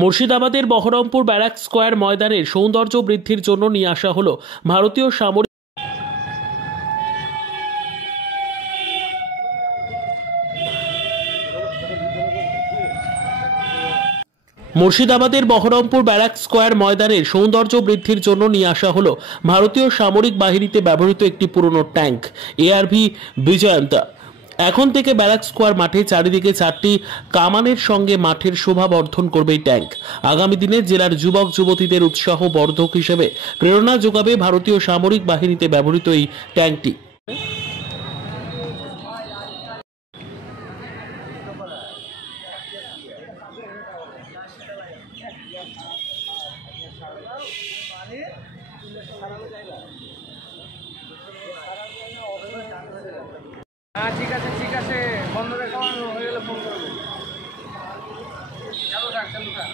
মুর্শিদাবাদের Baharampur barrack square ময়দানের সৌন্দর্য বৃদ্ধির জন্য নিয়ে আসা হলো ভারতীয় সামরিক মুর্শিদাবাদের বহরমপুর ব্যারাক স্কোয়ার ময়দানের সৌন্দর্য বৃদ্ধির জন্য নিয়ে আসা হলো ভারতীয় সামরিক বাহিনীতে ব্যবহৃত একটি পুরনো ট্যাঙ্ক এআরভি বিজয়ন্তা। এখন থেকে ব্যারাক স্কোয়ার মাঠে চারিদিকে 4টি কামানের সঙ্গে মাঠের শোভা বর্ধন করবে এই ট্যাঙ্ক। আগামী দিনে জেলার যুবক যুবতীদের উৎসাহ বর্ধক হিসেবে প্রেরণা যোগাবে ভারতীয় সামরিক বাহিনীতে ব্যবহৃত এই ট্যাঙ্কটি। হ্যাঁ ঠিক আছে বন্ধ রেখে হয়ে গেলে ফোন করবেন। চালু থাক।